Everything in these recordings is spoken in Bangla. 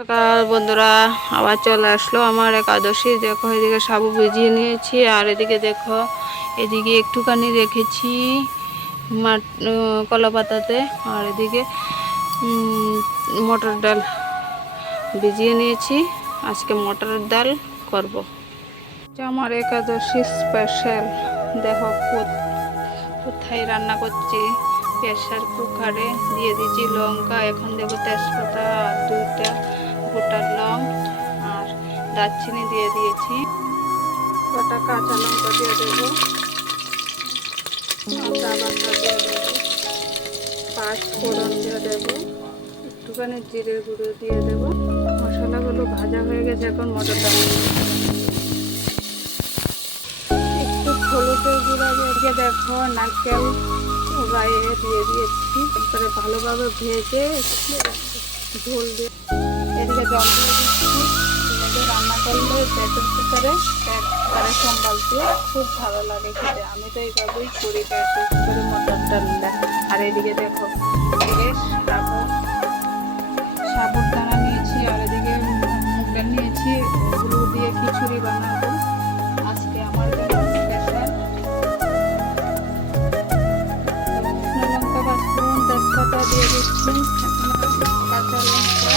সকাল বন্ধুরা, আবার চলে আসলো আমার একাদশী। দেখো এদিকে সাবু ভিজিয়ে নিয়েছি, আর এদিকে দেখো এদিকে একটুখানি রেখেছি কলা পাতাতে, আর এদিকে মটর ডাল ভিজিয়ে নিয়েছি। আজকে মটরের ডাল করব। আমার একাদশী স্পেশাল। দেখো কোথায় রান্না করছি, প্রেসার কুকারে দিয়ে দিয়েছি লঙ্কা, এখন দেবো তেজপাতা আর 2টা গোটা লং, আর দারচিনি দিয়ে দিয়েছি, কটা কাঁচা লঙ্কা দিয়ে দেবো, আদা বাটা দিয়ে দেবো, 5 ফোড়ন দিয়ে দেবো, একটুখানি জিরে গুঁড়ো দিয়ে দেবো। মশলাগুলো ভাজা হয়ে গেছে, এখন মটর ডাল একটু হলুদের গুঁড়া দিয়ে দেখো নারকেল গায়ে দিয়ে দিয়েছি। তারপরে ভালোভাবে ভেজে ঝোল দিয়ে এদিকে জল দিয়ে দিচ্ছি। রান্না করলে প্রেসার কুকারে একবারে সম্বাল দিয়ে খুব ভালো লাগে খেতে। আমি তো এইভাবেই করি, প্রেসার কুকারে মটর ডালটা। আর এদিকে দেখো সাবুর দানা নিয়েছি, আর এদিকে মুগ ডাল নিয়েছি, ওগুলো দিয়ে খিচুড়ি বানাবো আজকে আমার জন্য স্পেশাল। লঙ্কা পাঁচফোড়ন তেজপাতা দিয়ে দিচ্ছি, কাঁচা লঙ্কা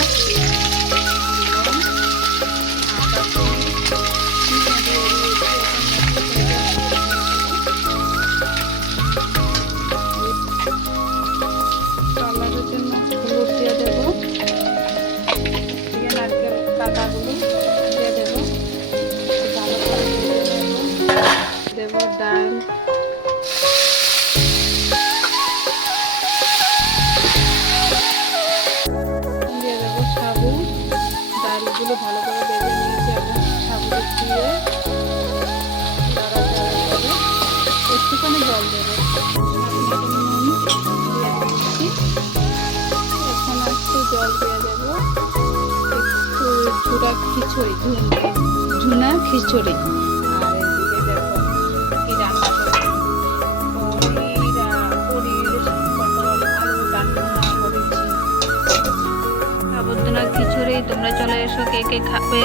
কালারের জন্য হলুদ দিয়ে দেবো, দিয়ে নারকেল কাটাগুলো দিয়ে দেবো, ভালো করে দেবো ডাল, দিয়ে দেবো সাবু। ডালগুলো ভালো করে বেজে নিয়েছি, এখন সাবু দিয়ে নাড়াচাড়া করে একটুখানি জল দেবো, এখন একটু জল দিয়ে দেবো, একটু ঝুনা খিচুড়ি। আর এদিকে দেখো কি রান্না করেছি, পনির পটল আলু রান্না করেছি, সাবুদানা খিচুড়ি। তোমরা চলে এসো, কে কে খাবে।